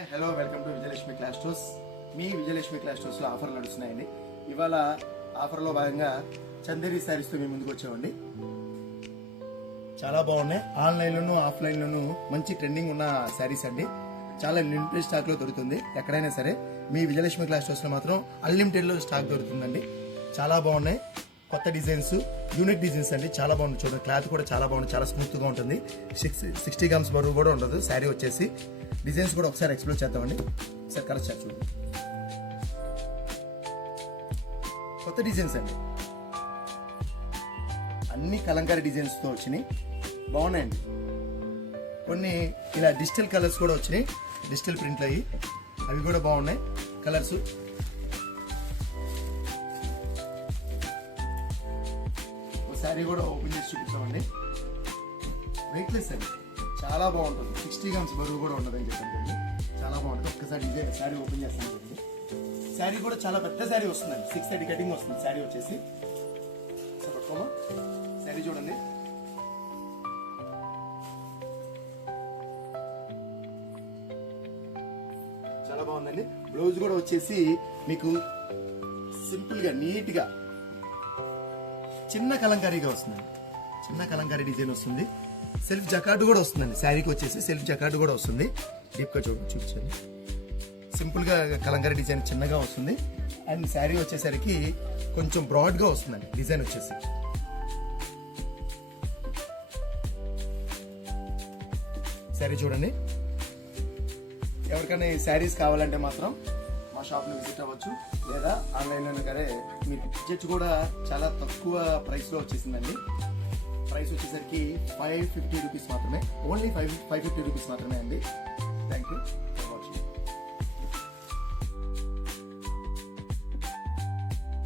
Hello welcome to Vijayalakshmi class stores. మీ Vijayalakshmi class స్టోర్స్లో ఆఫర్లు నడుస్తున్నాయండి. ఇవాళ ఆఫర్లో భాగంగా చందేరి శారీస్తో మీ ముందుకు వచ్చామండి. చాలా బాగున్నాయి. ఆన్లైన్లోను ఆఫ్లైన్లోను మంచి ట్రెండింగ్ ఉన్న శారీస్ అండి. చాలా లిమిటెడ్ స్టాక్లో దొరుకుతుంది. ఎక్కడైనా సరే మీ విజయలక్ష్మి క్లాస్ స్టోర్స్లో మాత్రం అన్లిమిటెడ్లో స్టాక్ దొరుకుతుందండి. చాలా బాగున్నాయి. కొత్త డిజైన్స్, యూనిక్ డిజైన్స్ అండి. చాలా బాగుంది. చూడండి, క్లాత్ కూడా చాలా బాగుంది. చాలా స్మూత్గా ఉంటుంది. 60 గ్రామ్స్ బరువు కూడా ఉండదు. శారీ వచ్చేసి డిజైన్స్ కూడా ఒకసారి ఎక్స్ప్లోర్ చేద్దామండి. ఒకసారి కలర్ చార్ట్ చూడండి. కొత్త డిజైన్స్ అండి. అన్ని కలంకారీ డిజైన్స్తో వచ్చినాయి. బాగున్నాయండి. కొన్ని ఇలా డిజిటల్ కలర్స్ కూడా వచ్చినాయి. డిజిటల్ ప్రింట్లు అయ్యి అవి కూడా బాగున్నాయి కలర్స్. శారీ కూడా ఓపెన్ చేసి చూపించామండి. వెయిట్లెస్ అండి. చాలా బాగుంటుంది. 60 గ్రామ్స్ బరువు కూడా ఉండదని చెప్పండి. చాలా బాగుంటుంది. ఒక్కసారి ఇదే శారీ ఓపెన్ చేస్తాను. శారీ కూడా చాలా పెద్ద శారీ వస్తుందండి. 630 కటింగ్ వస్తుంది శారీ వచ్చేసి. పట్టుకోమా, శారీ చూడండి. చాలా బాగుందండి. బ్లౌజ్ కూడా వచ్చేసి మీకు సింపుల్ గా నీట్ గా చిన్న కలంకారీగా వస్తుందండి. చిన్న కలంకారీ డిజైన్ వస్తుంది. సెల్ఫ్ జకార్డు కూడా వస్తుందండి. శారీకి వచ్చేసి సెల్ఫ్ జకార్డు కూడా వస్తుంది. డీప్గా చూపించండి. సింపుల్గా కలంకారీ డిజైన్ చిన్నగా వస్తుంది. అండ్ శారీ వచ్చేసరికి కొంచెం బ్రాడ్గా వస్తుందండి డిజైన్ వచ్చేసి. శారీ చూడండి. ఎవరికైనా ఈ శారీస్ కావాలంటే మాత్రం మా షాప్ని విజిట్ అవ్వచ్చు, లేదా ఆన్లైన్లో కానీ మీ బడ్జెట్ కూడా చాలా తక్కువ ప్రైస్లో వచ్చేసిందండి. ప్రైస్ వచ్చేసరికి 550 రూపీస్ మాత్రమే. ఓన్లీ 550 రూపీస్ మాత్రమే అండి. Thank you.